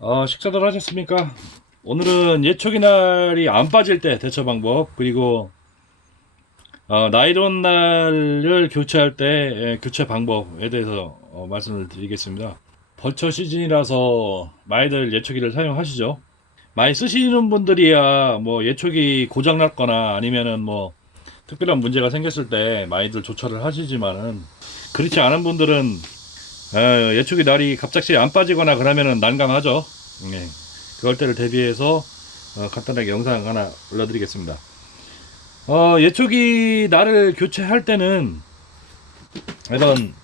어, 식사들 하셨습니까? 오늘은 예초기 날이 안 빠질 때 대처 방법 그리고 어, 나이론 날을 교체할 때 예, 교체 방법에 대해서 어, 말씀을 드리겠습니다. 벌처 시즌이라서 많이들 예초기를 사용하시죠. 많이 쓰시는 분들이야 뭐 예초기 고장 났거나 아니면은 뭐 특별한 문제가 생겼을 때 많이들 조처를 하시지만은 그렇지 않은 분들은 에, 예초기 날이 갑작스레 안 빠지거나 그러면은 난감하죠. 예. 그럴 때를 대비해서 어, 간단하게 영상 하나 올려드리겠습니다. 어, 예초기 날을 교체할 때는 이런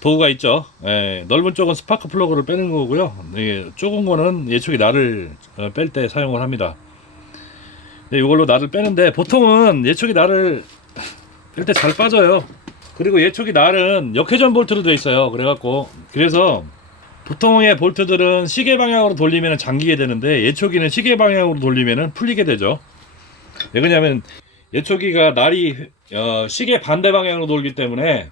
도구가 있죠. 예, 넓은 쪽은 스파크 플러그를 빼는 거고요. 예, 좁은 거는 예초기 날을 어, 뺄때 사용을 합니다. 네, 이걸로 날을 빼는데 보통은 예초기 날을 뺄 때 잘 빠져요. 그리고 예초기 날은 역회전 볼트로 되어 있어요. 그래갖고 그래서 보통의 볼트들은 시계 방향으로 돌리면 잠기게 되는데 예초기는 시계 방향으로 돌리면 풀리게 되죠. 왜 그러냐면 예초기가 날이 어, 시계 반대 방향으로 돌기 때문에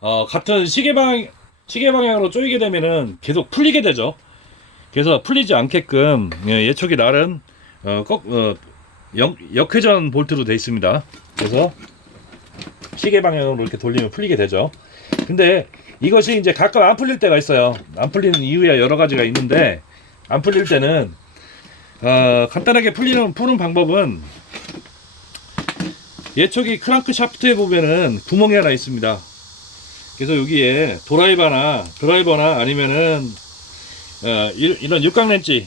어, 같은 시계 방 시계 방향으로 쪼이게 되면은 계속 풀리게 되죠. 그래서 풀리지 않게끔 예, 예초기 날은 어, 꼭 어, 역, 역회전 볼트로 되어 있습니다. 그래서 시계 방향으로 이렇게 돌리면 풀리게 되죠. 근데 이것이 이제 가끔 안 풀릴 때가 있어요. 안 풀리는 이유야 여러 가지가 있는데 안 풀릴 때는 어, 간단하게 풀리는 푸는 방법은 예초기 크랑크 샤프트에 보면은 구멍이 하나 있습니다. 그래서 여기에 드라이버나 드라이버나 아니면은 어, 이- 이런 육각 렌치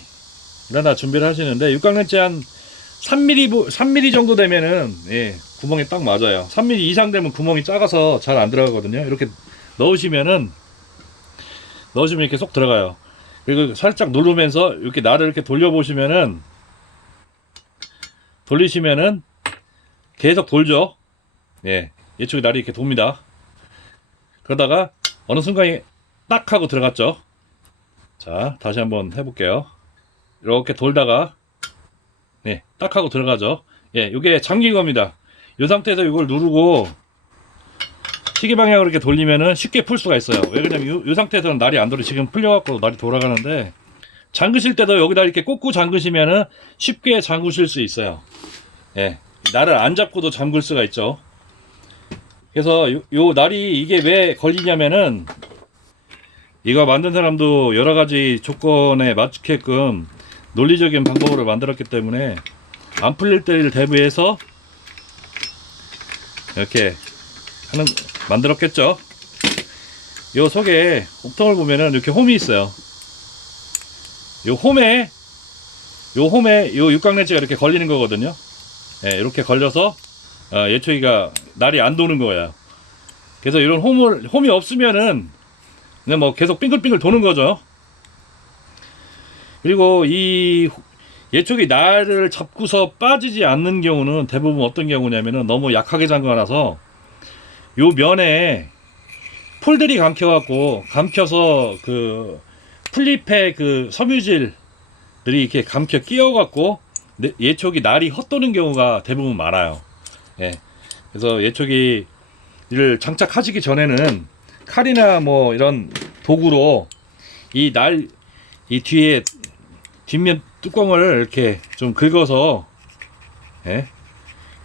하나 준비를 하시는데 육각 렌치 한 3mm, 보- 3mm 정도 되면은 예, 구멍이 딱 맞아요. 3mm 이상 되면 구멍이 작아서 잘 안 들어가거든요. 이렇게 넣으시면은 넣으시면 이렇게 쏙 들어가요. 그리고 살짝 누르면서 이렇게 나를 이렇게 돌려보시면은 돌리시면은 계속 돌죠. 예, 이쪽에 날이 이렇게 돕니다. 그러다가 어느 순간에 딱 하고 들어갔죠. 자, 다시 한번 해볼게요. 이렇게 돌다가 네, 딱 하고 들어가죠. 예, 이게 잠긴 겁니다. 이 상태에서 이걸 누르고 시계 방향으로 이렇게 돌리면은 쉽게 풀 수가 있어요. 왜 그러냐면 이, 이 상태에서는 날이 안 돌아 지금 풀려갖고 날이 돌아가는데 잠그실 때도 여기다 이렇게 꽂고 잠그시면은 쉽게 잠그실 수 있어요. 예, 날을 안 잡고도 잠글 수가 있죠. 그래서 요, 요 날이 이게 왜 걸리냐면은 이거 만든 사람도 여러 가지 조건에 맞게끔 논리적인 방법으로 만들었기 때문에 안 풀릴 때를 대비해서 이렇게 하는 만들었겠죠. 요 속에 옥통을 보면은 이렇게 홈이 있어요. 요 홈에 요 홈에 요 육각렌치가 이렇게 걸리는 거거든요. 예, 이렇게 걸려서 어, 예초기가 날이 안 도는 거예요. 그래서 이런 홈을 홈이 없으면은 그냥 뭐 계속 빙글빙글 도는 거죠. 그리고 이 예초기 날을 잡고서 빠지지 않는 경우는 대부분 어떤 경우냐면은 너무 약하게 잠가놔서 요 면에 폴들이 감켜갖고 감켜서 그 플립의 그 섬유질들이 이렇게 감켜 끼어갖고 네- 예초기 날이 헛도는 경우가 대부분 많아요. 예. 그래서 예초기를 장착하시기 전에는 칼이나 뭐 이런 도구로 이 날 이 뒤에 뒷면 뚜껑을 이렇게 좀 긁어서 예?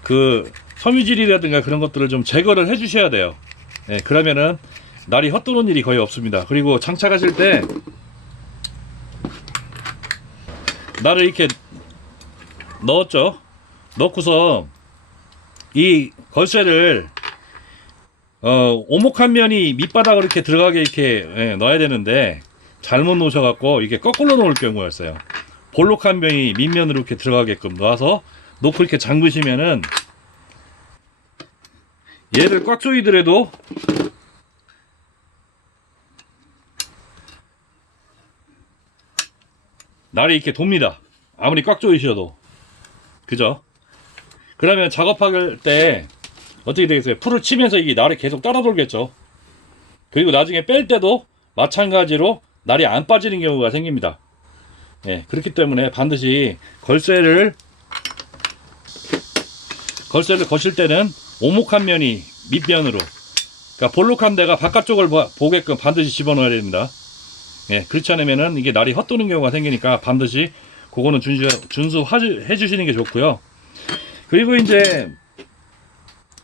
그 섬유질이라든가 그런 것들을 좀 제거를 해 주셔야 돼요. 예, 그러면은 날이 헛도는 일이 거의 없습니다. 그리고 장착하실 때 날을 이렇게 넣었죠. 넣고서 이 걸쇠를 어, 오목한 면이 밑바닥으로 이렇게 들어가게 이렇게 예, 넣어야 되는데 잘못 놓으셔갖고 이게 거꾸로 놓을 경우였어요. 볼록한 면이 밑면으로 이렇게 들어가게끔 넣어서 놓고 이렇게 잠그시면은 얘를 꽉 조이더라도 날이 이렇게 돕니다. 아무리 꽉 조이셔도 그죠? 그러면 작업할 때 어떻게 되겠어요? 풀을 치면서 이게 날이 계속 따라 돌겠죠. 그리고 나중에 뺄 때도 마찬가지로 날이 안 빠지는 경우가 생깁니다. 예, 그렇기 때문에 반드시 걸쇠를 걸쇠를 거실 때는 오목한 면이 밑면으로 그러니까 볼록한 데가 바깥쪽을 봐- 보게끔 반드시 집어넣어야 됩니다. 예, 그렇지 않으면은 이게 날이 헛도는 경우가 생기니까 반드시 그거는 준수, 준수해 주시는 게 좋고요. 그리고 이제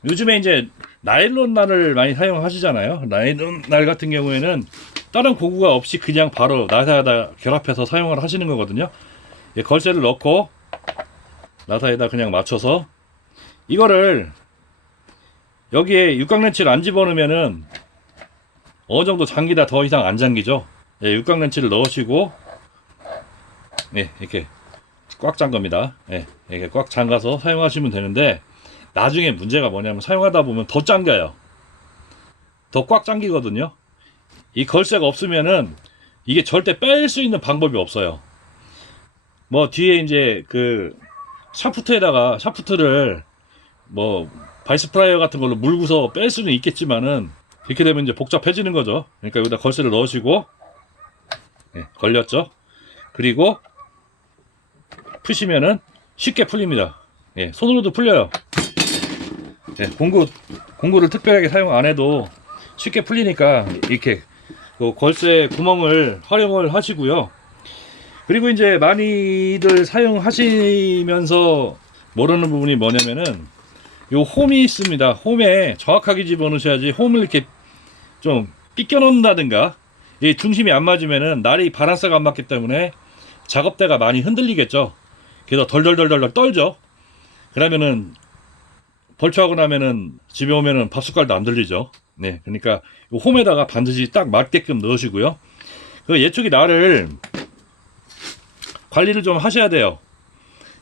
요즘에 이제 나일론 날을 많이 사용하시잖아요. 나일론 날 같은 경우에는 다른 고구가 없이 그냥 바로 나사에다 결합해서 사용을 하시는 거거든요. 예, 걸쇠를 넣고 나사에다 그냥 맞춰서 이거를 여기에 육각렌치를 안 집어넣으면은 어느 정도 잠기다 더 이상 안 잠기죠. 예, 육각렌치를 넣으시고 네, 이렇게 꽉 잠 겁니다. 예, 이렇게 꽉 잠가서 사용하시면 되는데 나중에 문제가 뭐냐면 사용하다 보면 더 잠겨요. 더 꽉 잠기거든요. 이 걸쇠가 없으면은 이게 절대 뺄 수 있는 방법이 없어요. 뭐 뒤에 이제 그 샤프트에다가 샤프트를 뭐 바이스 프라이어 같은 걸로 물고서 뺄 수는 있겠지만은 이렇게 되면 이제 복잡해지는 거죠. 그러니까 여기다 걸쇠를 넣으시고 예, 걸렸죠. 그리고 푸시면은 쉽게 풀립니다. 예, 손으로도 풀려요. 예, 공구 공구를 특별하게 사용 안 해도 쉽게 풀리니까 이렇게 그 걸쇠 구멍을 활용을 하시고요. 그리고 이제 많이들 사용하시면서 모르는 부분이 뭐냐면은 요 홈이 있습니다. 홈에 정확하게 집어넣으셔야지 홈을 이렇게 좀 삐껴 넣는다든가 이 중심이 안 맞으면은 날이 바란스가 안 맞기 때문에 작업대가 많이 흔들리겠죠. 그래서 덜덜덜덜 떨죠. 그러면은 벌초하고 나면은 집에 오면은 밥 숟갈도 안 들리죠. 네, 그러니까 요 홈에다가 반드시 딱 맞게끔 넣으시고요. 그 예초기 날을 관리를 좀 하셔야 돼요.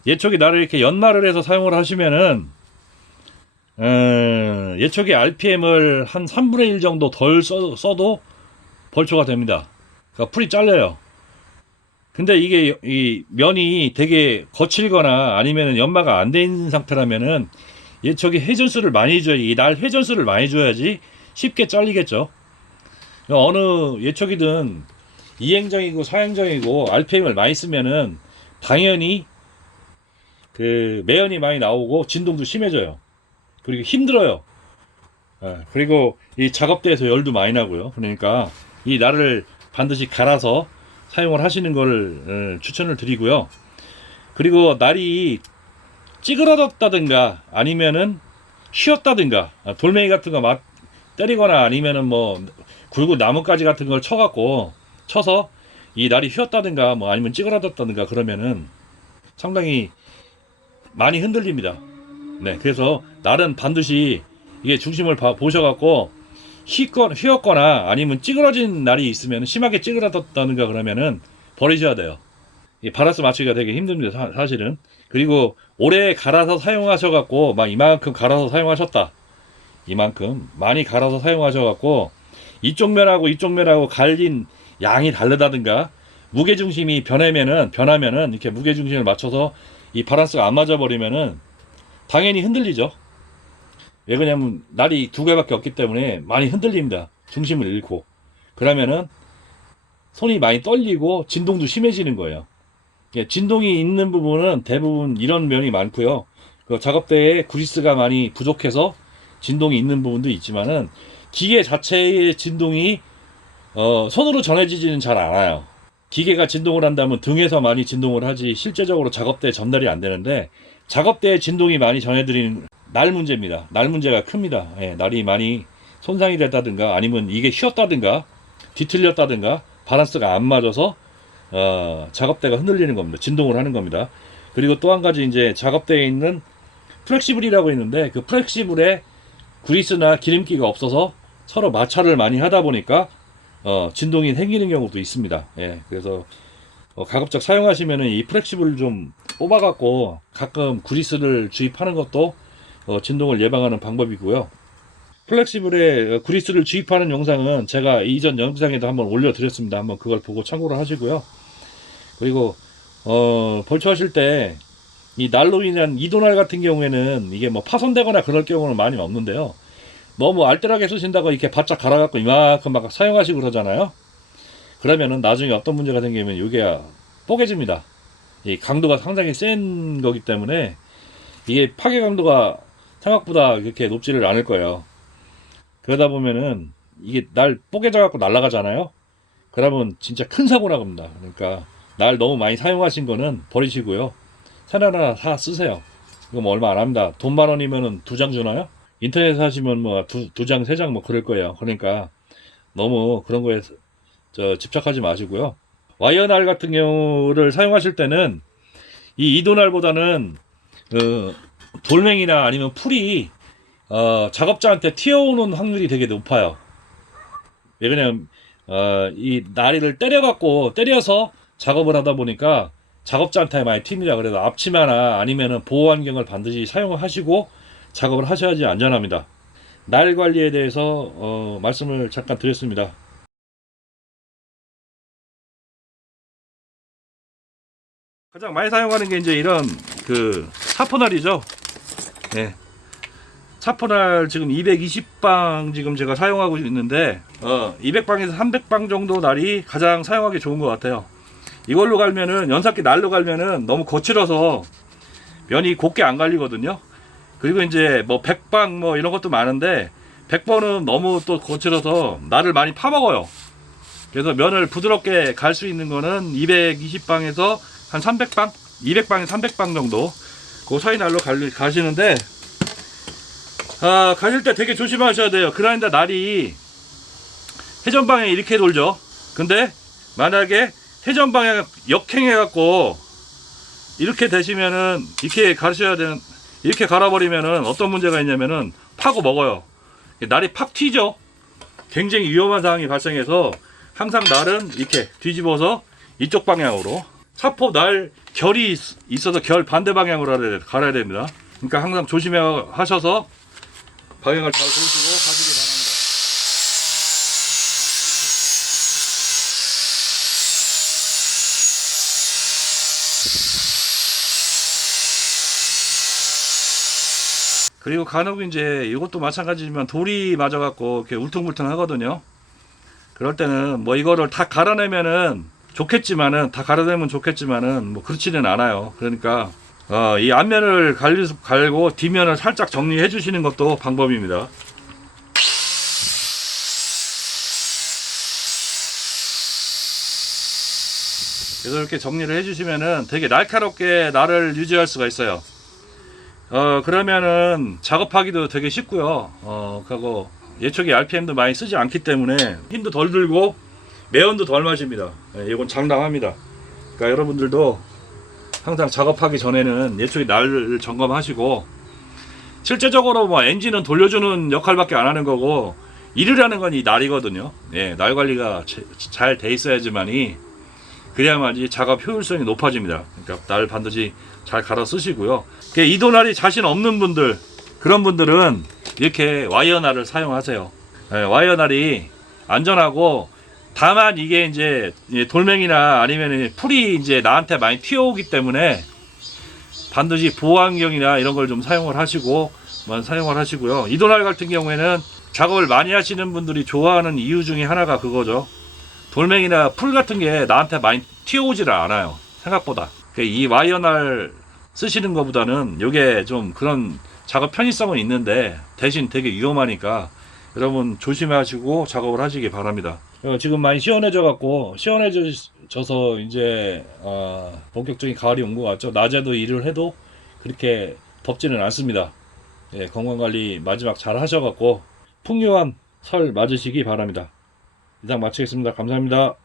예초기 날을 이렇게 연날을 해서 사용을 하시면은 어, 예초기 RPM을 한 3분의 1 정도 덜 써, 써도 벌초가 됩니다. 그러니까 풀이 잘려요. 근데 이게 이 면이 되게 거칠거나 아니면 연마가 안돼 있는 상태라면은 예초기 회전수를 많이 줘야 이 날 회전수를 많이 줘야지 쉽게 잘리겠죠. 어느 예초기든 이행정이고 사행정이고 RPM을 많이 쓰면은 당연히 그 매연이 많이 나오고 진동도 심해져요. 그리고 힘들어요. 예, 그리고 이 작업대에서 열도 많이 나고요. 그러니까 이 날을 반드시 갈아서 사용을 하시는 걸 어, 추천을 드리고요. 그리고 날이 찌그러졌다든가 아니면은 휘었다든가 아, 돌멩이 같은 거막 때리거나 아니면은 뭐 굵은 나뭇가지 같은 걸 쳐갖고 쳐서 이 날이 휘었다든가 뭐 아니면 찌그러졌다든가 그러면은 상당히 많이 흔들립니다. 네, 그래서 날은 반드시 이게 중심을 봐- 보셔갖고 휘거, 휘었거나 아니면 찌그러진 날이 있으면 심하게 찌그러졌다든가 그러면은 버리셔야 돼요. 이 바라스 맞추기가 되게 힘듭니다, 사, 사실은. 그리고 오래 갈아서 사용하셔갖고 막 이만큼 갈아서 사용하셨다. 이만큼 많이 갈아서 사용하셔갖고 이쪽 면하고 이쪽 면하고 갈린 양이 다르다든가 무게 중심이 변하면은 변하면은 이렇게 무게 중심을 맞춰서 이 바란스가 안 맞아 버리면은 당연히 흔들리죠. 왜 그러냐면 날이 두 개밖에 없기 때문에 많이 흔들립니다. 중심을 잃고 그러면은 손이 많이 떨리고 진동도 심해지는 거예요. 예, 진동이 있는 부분은 대부분 이런 면이 많고요. 그 작업대에 구리스가 많이 부족해서 진동이 있는 부분도 있지만은 기계 자체의 진동이 어, 손으로 전해지지는 잘 않아요. 기계가 진동을 한다면 등에서 많이 진동을 하지 실제적으로 작업대에 전달이 안 되는데 작업대에 진동이 많이 전해드리는 날 문제입니다. 날 문제가 큽니다. 예, 날이 많이 손상이 됐다든가 아니면 이게 휘었다든가 뒤틀렸다든가 바란스가 안 맞아서 어, 작업대가 흔들리는 겁니다. 진동을 하는 겁니다. 그리고 또 한 가지 이제 작업대에 있는 플렉시블이라고 있는데 그 플렉시블에 그리스나 기름기가 없어서 서로 마찰을 많이 하다 보니까 어, 진동이 생기는 경우도 있습니다. 예, 그래서 어, 가급적 사용하시면은 이 플렉시블 좀 뽑아갖고 가끔 그리스를 주입하는 것도 어, 진동을 예방하는 방법이고요. 플렉시블에 어, 그리스를 주입하는 영상은 제가 이전 영상에도 한번 올려드렸습니다. 한번 그걸 보고 참고를 하시고요. 그리고 어, 벌초하실 때 이 날로 인한 이도날 같은 경우에는 이게 뭐 파손되거나 그럴 경우는 많이 없는데요. 너무 알뜰하게 쓰신다고 이렇게 바짝 갈아갖고 이만큼 막 사용하시고 그러잖아요. 그러면은 나중에 어떤 문제가 생기면 이게 뽀개집니다. 이 강도가 상당히 센 거기 때문에 이게 파괴 강도가 생각보다 이렇게 높지를 않을 거예요. 그러다 보면은 이게 날 뽀개져 갖고 날아가잖아요. 그러면 진짜 큰 사고나 겁니다. 그러니까 날 너무 많이 사용하신 거는 버리시고요. 새로 하나 사 쓰세요. 이거 뭐 얼마 안 합니다. 돈 만 원이면은 두 장 주나요? 인터넷 사시면 뭐두두장 세 장 뭐 그럴 거예요. 그러니까 너무 그런 거에 저 집착하지 마시고요. 와이어날 같은 경우를 사용하실 때는 이 이도날보다는 그 돌멩이나 아니면 풀이 어, 작업자한테 튀어오는 확률이 되게 높아요. 왜 그냥 어, 이 나리를 때려갖고 때려서 작업을 하다 보니까 작업자한테 많이 튑니다. 그래서 앞치마나 아니면은 보호 환경을 반드시 사용하시고 작업을 하셔야지 안전합니다. 날 관리에 대해서 어, 말씀을 잠깐 드렸습니다. 가장 많이 사용하는 게 이제 이런 그 사포날이죠. 예. 사포날 지금 220방 지금 제가 사용하고 있는데 어 200방에서 300방 정도 날이 가장 사용하기 좋은 것 같아요. 이걸로 갈면은 연삭기 날로 갈면은 너무 거칠어서 면이 곱게 안 갈리거든요. 그리고 이제 뭐 100방 뭐 이런 것도 많은데 100번은 너무 또 거칠어서 날을 많이 파먹어요. 그래서 면을 부드럽게 갈 수 있는 거는 220방에서 한 300방, 200방에 300방 정도 그 사이 날로 갈, 가시는데 아, 가실 때 되게 조심하셔야 돼요. 그라인더 날이 회전 방향 이렇게 돌죠. 근데 만약에 회전 방향 역행해 갖고 이렇게 되시면은 이렇게 가셔야 되는 이렇게 갈아버리면은 어떤 문제가 있냐면은 파고 먹어요. 날이 팍 튀죠. 굉장히 위험한 상황이 발생해서 항상 날은 이렇게 뒤집어서 이쪽 방향으로 사포 날 결이 있- 있어서 결 반대 방향으로 갈아야 됩니다. 그러니까 항상 조심해 하셔서 방향을 잘 보시고 가시기 바랍니다. 그리고 간혹 이제 이것도 마찬가지지만 돌이 맞아갖고 이렇게 울퉁불퉁 하거든요. 그럴 때는 뭐 이거를 다 갈아내면은 좋겠지만은 다 갈아내면 좋겠지만은 뭐 그렇지는 않아요. 그러니까 어, 이 앞면을 갈리, 갈고 뒷면을 살짝 정리해 주시는 것도 방법입니다. 그래서 이렇게 정리를 해 주시면은 되게 날카롭게 날을 유지할 수가 있어요. 어, 그러면은 작업하기도 되게 쉽고요. 어, 그리고 예초기 RPM도 많이 쓰지 않기 때문에 힘도 덜 들고 매연도 덜 마십니다. 예, 이건 장담합니다. 그러니까 여러분들도 항상 작업하기 전에는 예초기 날을 점검하시고 실제적으로 뭐 엔진은 돌려주는 역할밖에 안 하는 거고 일을 하는 건 이 날이거든요. 예, 날 관리가 잘 돼 있어야지만이 그래야만이 작업 효율성이 높아집니다. 그러니까 날 반드시 잘 갈아 쓰시고요. 그 이도날이 자신 없는 분들 그런 분들은 이렇게 와이어 날을 사용하세요. 예, 와이어 날이 안전하고 다만 이게 이제 이 돌멩이나 아니면 풀이 이제 나한테 많이 튀어오기 때문에 반드시 보호환경이나 이런 걸 좀 사용을 하시고 만 사용을 하시고요. 이도날 같은 경우에는 작업을 많이 하시는 분들이 좋아하는 이유 중에 하나가 그거죠. 돌멩이나 풀 같은 게 나한테 많이 튀어오지를 않아요. 생각보다. 그이 와이어날 쓰시는 것보다는 이게 좀 그런 작업 편의성은 있는데 대신 되게 위험하니까 여러분 조심하시고 작업을 하시기 바랍니다. 어, 지금 많이 시원해져 갖고 시원해져서 이제 어, 본격적인 가을이 온 것 같죠. 낮에도 일을 해도 그렇게 덥지는 않습니다. 예, 건강 관리 마지막 잘 하셔갖고 풍요한 설 맞으시기 바랍니다. 이상 마치겠습니다. 감사합니다.